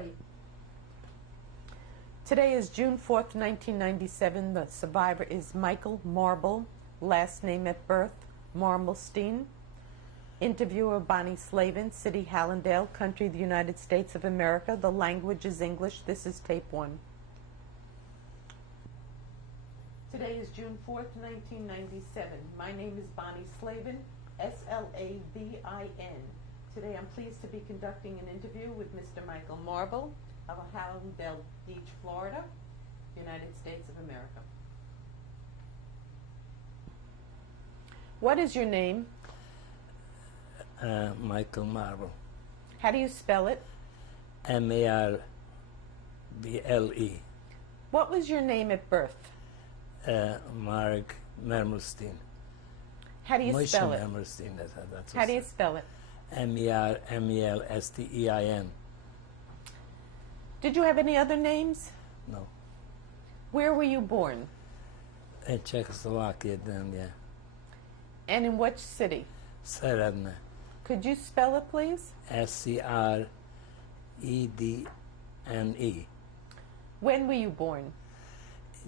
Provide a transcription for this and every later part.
plate. Today is June 4th, 1997. The survivor is Michael Marble, last name at birth, Mermelstein. Interviewer Bonnie Slavin, City, Hallandale, country, the United States of America. The language is English. This is tape 1. Today is June 4th, 1997. My name is Bonnie Slavin, S-L-A-V-I-N. Today I'm pleased to be conducting an interview with Mr. Michael Marble of Hallandale Beach, Florida, United States of America. What is your name? Michael Marble. How do you spell it? M-A-R-B-L-E. What was your name at birth? Mark Mermelstein. How do you Moishe spell it? Mermelstein. That's How do you spell it? M-E-R-M-E-L-S-T-E-I-N. Did you have any other names? No. Where were you born? In Czechoslovakia then, yeah. And in which city? Seredne. Could you spell it, please? S-C-R-E-D-N-E. When were you born?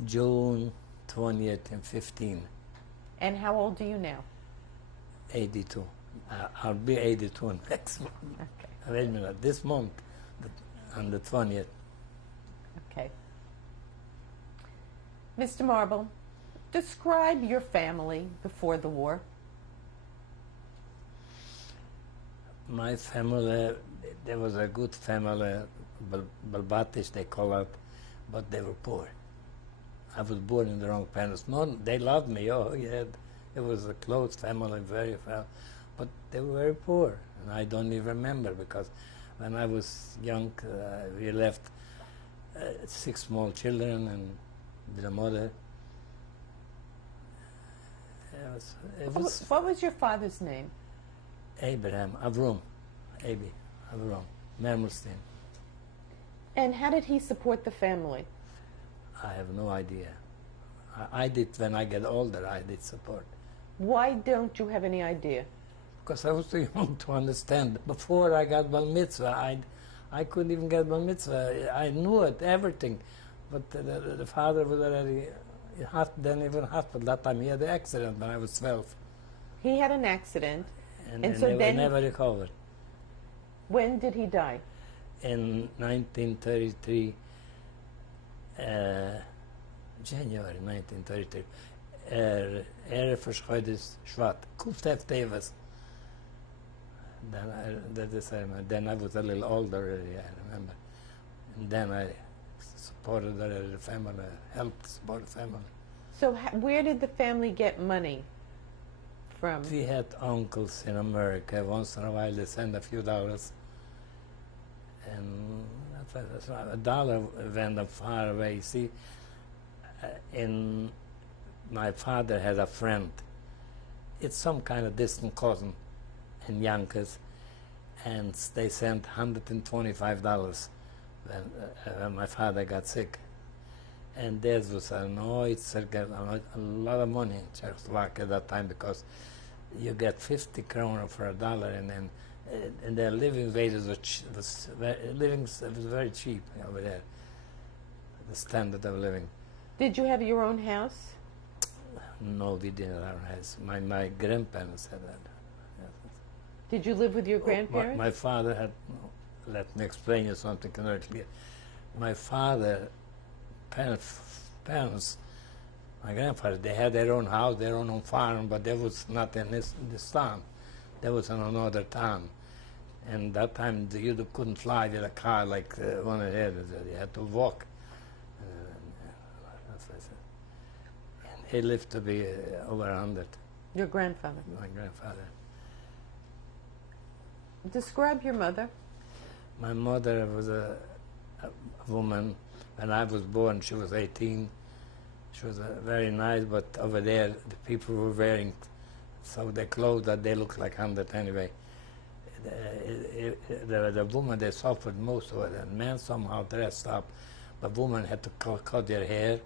June 20th and 15. And how old are you now? 82. I'll be 82 next month. Okay. Wait a minute, this month, on the 20th. Okay. Mr. Marble, describe your family before the war. My family, there was a good family, Balbatish they call it, but they were poor. I was born in the wrong parents. No, they loved me, oh yeah, it was a close family, very well, but they were very poor, and I don't even remember, because when I was young, we left 6 small children and with a mother. What was your father's name? Avram Mermelstein. And how did he support the family? I have no idea. I did, when I get older, I did support. Why don't you have any idea? Because I was too young to understand. Before I got Bar Mitzvah, I couldn't even get Bar Mitzvah. I knew it, everything. But the father was already, then even hospital. That time he had an accident when I was 12. He had an accident. And so then never recovered. When did he die? In 1933, January 1933. Verschoides Schwat. Kuftef Davis. Then I was a little older already, I remember. And then I supported the family, helped support the family. So where did the family get money from? We had uncles in America. Once in a while they send a few dollars. And a dollar went up far away. See, my father had a friend. It's some kind of distant cousin in Yonkers, and they sent $125 when my father got sick. And that was a lot of money in Czechoslovakia at that time, because you get 50 kroner for a dollar, and then and their living wages was very cheap over there. The standard of living. Did you have your own house? No, we didn't have our house. My grandparents had that. Did you live with your grandparents? My father had. Let me explain you something very clear. My father, parents, my grandfather, they had their own house, their own farm, but they was not in this town. They was in another town. And that time you couldn't fly with a car like one ahead. You had to walk. And he lived to be over 100. Your grandfather? My grandfather. Describe your mother. My mother was a woman. When I was born, she was 18. She was very nice, but over there, the people were wearing the clothes that they looked like 100 anyway. The woman, they suffered most of it, and men somehow dressed up, but women had to cut their hair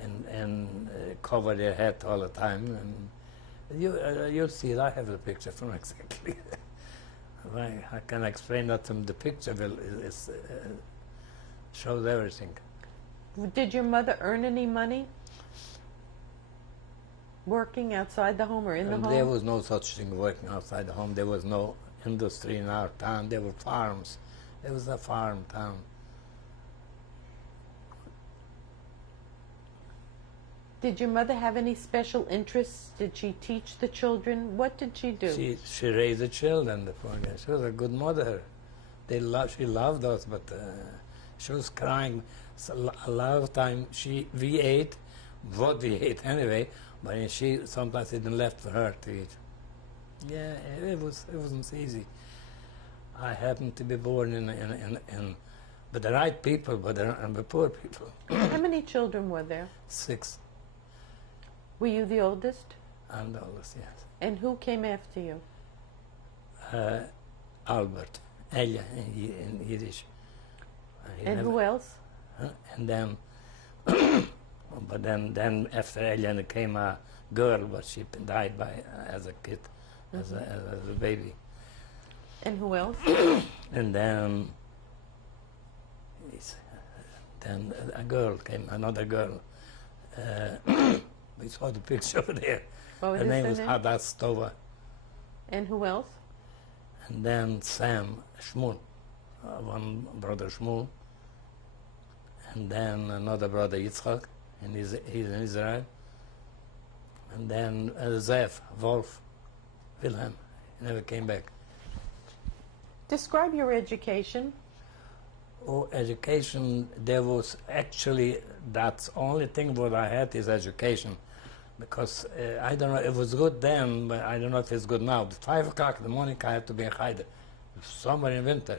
and cover their head all the time. And you'll see it. I have the picture from exactly. I can explain that from the picture. shows everything. Did your mother earn any money working outside the home or in the home? There was no such thing working outside the home. There was no industry in our town. There were farms. It was a farm town. Did your mother have any special interests? Did she teach the children? What did she do? She raised the children. She was a good mother. She loved us, but she was crying. So a lot of time we ate what we ate anyway, but she sometimes didn't left for her to eat. Yeah, it wasn't easy. I happened to be born in with the right people, but the poor people. How many children were there? 6. Were you the oldest? I'm the oldest, yes. And who came after you? Albert, Elia in Yiddish. And who else? And then, but then after Elia came a girl, but she died as a kid, as a baby. And who else? And then a girl came, another girl. We saw the picture over there. What was her name her was name? Hadas Tova. And who else? And then Sam Shmuel, one brother Shmuel, and then another brother Yitzchak, and he's in Israel. And then Zev, Wolf, Wilhelm, he never came back. Describe your education. Oh, education, there was actually, that's only thing what I had is education. Because I don't know, it was good then, but I don't know if it's good now. But 5 o'clock in the morning, I had to be in Haida. Summer and winter,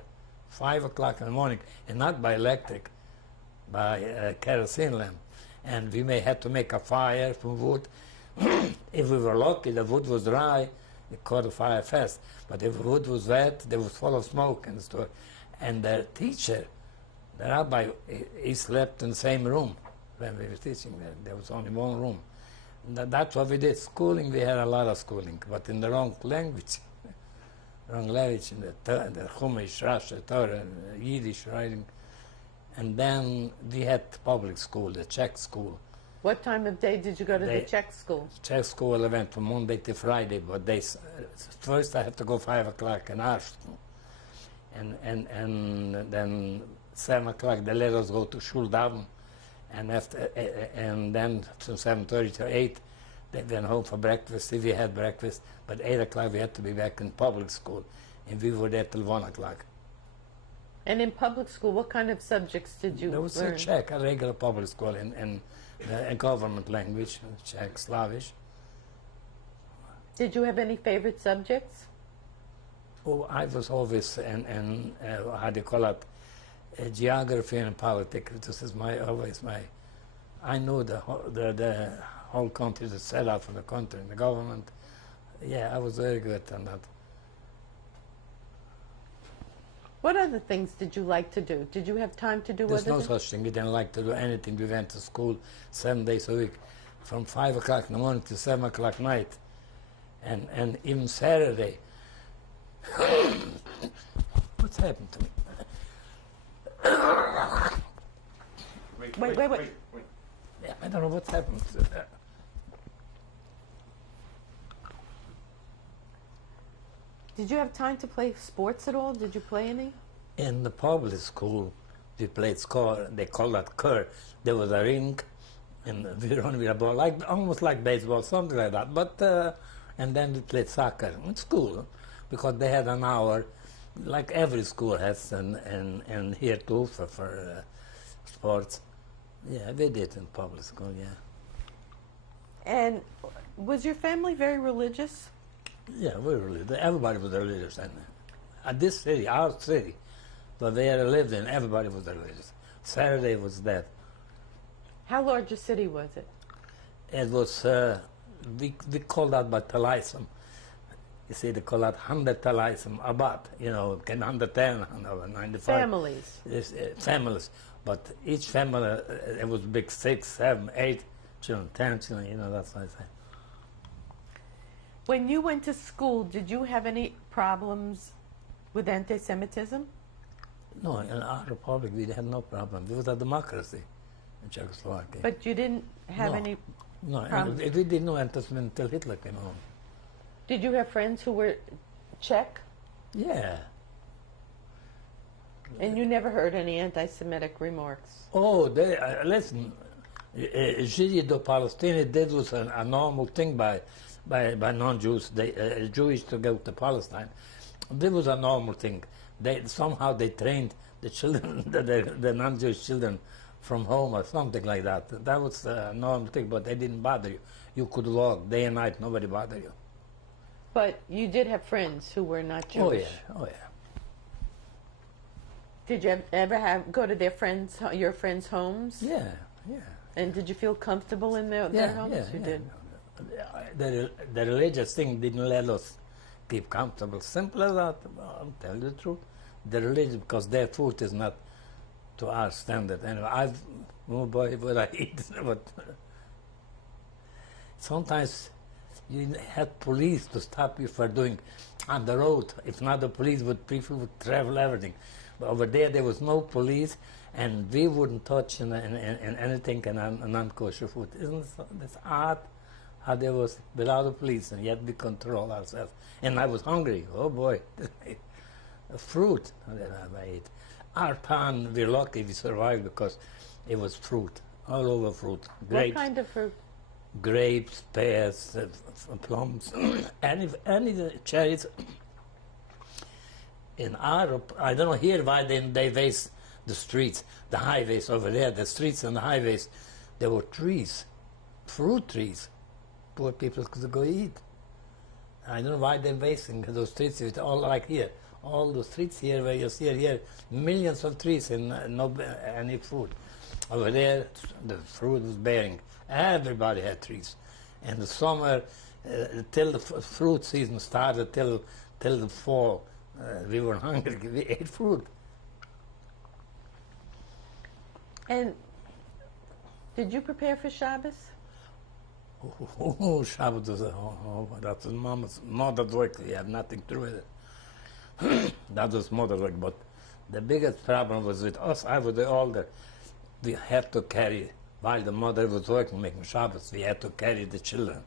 5 o'clock in the morning, and not by electric, by kerosene lamp. And we may have to make a fire from wood. If we were lucky, the wood was dry, it caught the fire fast. But if the wood was wet, they was full of smoke and stuff. And the teacher, the rabbi, he slept in the same room when we were teaching there. There was only one room. That's what we did. Schooling, we had a lot of schooling, but in the wrong language. Wrong language, in the Chumash, Rashi, Torah, Yiddish writing. And then we had public school, the Czech school. What time of day did you go to the Czech school? Czech school I went from Monday to Friday, but first I had to go 5 o'clock in our school. And then 7 o'clock they let us go to Shul Davin. And then from 7:30 to 8, they went home for breakfast, if we had breakfast. But 8 o'clock we had to be back in public school, and we were there till 1 o'clock. And in public school, what kind of subjects did you learn? There was a Czech, a regular public school in the government language, Czech, Slavish. Did you have any favorite subjects? Oh, I was always in how do you call it, geography and politics. This is always my. I knew the whole country, the setup of the country, and the government. Yeah, I was very good on that. What other things did you like to do? Did you have time to do There's other no things? such thing. We didn't like to do anything. We went to school 7 days a week, from 5 o'clock in the morning to 7 o'clock night, and even Saturday. What's happened to me? Wait. Yeah, I don't know what's happened. Did you have time to play sports at all? Did you play any? In the public school, we played score. They call that cur. There was a ring, and we run with a ball, almost like baseball, something like that. But and then we played soccer in school, because they had an hour, like every school has, and here too for sports. Yeah, we did in public school. Yeah. And was your family very religious? Yeah, we were religious. Everybody was religious. And this city, our city, but where I lived in, everybody was religious. Saturday was that. How large a city was it? It was, we called that by Talaisim. You see, they call that 100 Talaisim, Abad, 110, 195. Families. Families. But each family, it was big, 6, 7, 8 children, 10 children, that's what I say. When you went to school, did you have any problems with anti-Semitism? No, in our republic we had no problem. There was a democracy in Czechoslovakia. But you didn't have No. any No, and problem. we didn't know until Hitler came home. Did you have friends who were Czech? Yeah. And you never heard any anti-Semitic remarks? Oh, they, listen, Židi do Palestine, that was a normal thing by non-Jews. Jewish to go to Palestine. That was a normal thing. Somehow they trained the children, the non-Jewish children from home or something like that. That was a normal thing, but they didn't bother you. You could walk day and night, nobody bothered you. But you did have friends who were not Jewish. Oh yeah, oh yeah. Did you ever go to your friends' homes? Yeah, yeah. And did you feel comfortable in their homes? Yeah, You yeah. did. The religious thing didn't let us keep comfortable. Simple as that. I'll tell you the truth. The religion, because their food is not to our standard. And oh boy, what I eat. But sometimes you had police to stop you for doing on the road. If not, the police people would travel everything. But over there was no police, and we wouldn't touch in anything in non-kosher food. Isn't this odd? How there was without the police, and yet we control ourselves. And I was hungry. Oh boy, fruit that I ate. Our town, we're lucky we survived because it was fruit, all over fruit. Grapes, What kind of fruit? grapes, pears, plums, any cherries. In Europe, I don't know here why they waste the streets, the highways over there, the streets and the highways. There were trees, fruit trees. Poor people could go eat. I don't know why they're wasting those streets. It's all like here. All the streets here where you see here, millions of trees and no any food. Over there, the fruit was bearing. Everybody had trees. And the summer, till the fruit season started, till the fall, we were hungry. We ate fruit. And did you prepare for Shabbos? Oh, Shabbos was that was mother's work. We had nothing to do with it. That was mother's work. But the biggest problem was with us. I was the older. We had to carry, while the mother was working, making Shabbos, we had to carry the children.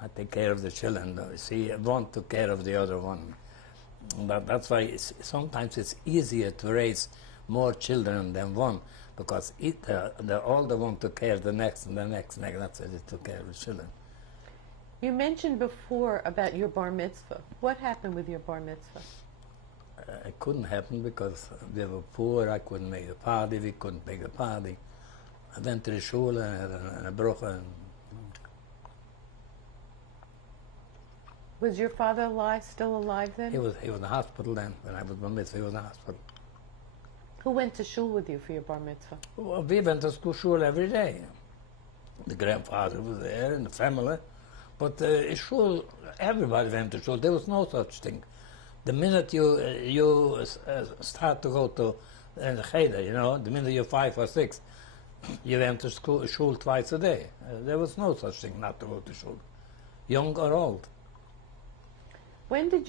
I take care of the children. See, one took care of the other one. That's why sometimes it's easier to raise more children than one, because the older one took care of the next and the next. That's why they took care of the children. You mentioned before about your bar mitzvah. What happened with your bar mitzvah? It couldn't happen because we were poor. I couldn't make a party. We couldn't make a party. I went to the shul and had a brocha. Was your father still alive then? He was in the hospital then. When I was bar mitzvah, he was in the hospital. Who went to shul with you for your bar mitzvah? Well, we went to shul every day. The grandfather was there and the family. But shul, everybody went to shul. There was no such thing. The minute you start to go to the cheder, the minute you're 5 or 6, you went to shul twice a day. There was no such thing not to go to shul, young or old. When did you